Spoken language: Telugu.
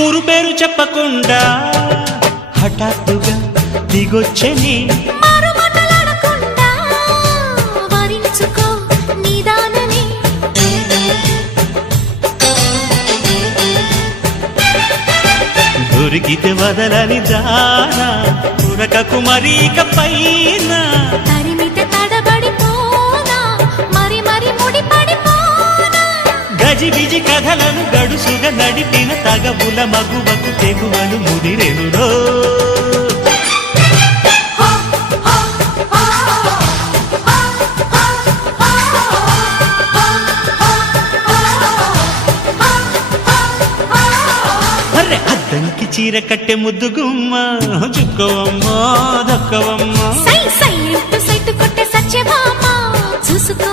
ఊరు పేరు చెప్పకుండా హఠాత్తుగా దిగొచ్చని దొరికితే వదలని దానా ఉరకకు మరీక పైన తరిమితే తడబడిపోనా మరి మరి ముడిపడిపోనా గజిబిజి కథలను గడుసుగా నడిపిన తగబుల మగువకు తెగువలు ముదిరెనురో అద్దంకి చీర కట్టె ముద్దు గుమ్మ చుక్కవమ్మా దక్కవమ్మా సై సై సైట్ కొట్టే సత్యభామ చూసుకో